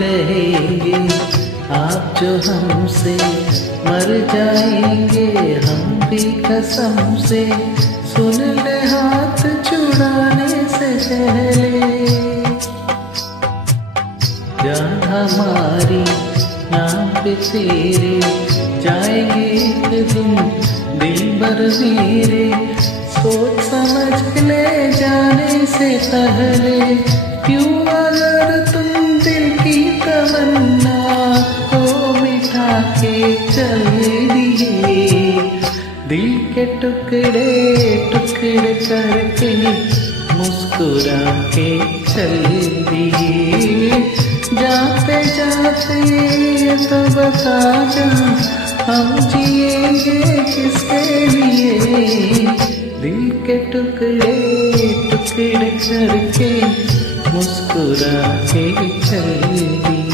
रहेंगे। आप जो हमसे मर जाएंगे, हम भी कसम से सुन ले हाथ छुड़ाने से पहले। जान हमारी नाम पे तेरे जाएंगे एक दिन दिल भर मेरे। सोच समझ ले जाने से पहले, क्यों अगर तुम दिल की तमन्ना को मिटा के चल दिए। दिल के टुकड़े टुकड़े करके मुस्कुरा के चल दिए। जाते जाते तो बता जा, हम जिएंगे किसके लिए। दिल के टुकड़े टुकड़े करके मुस्कुरा के चल दिए।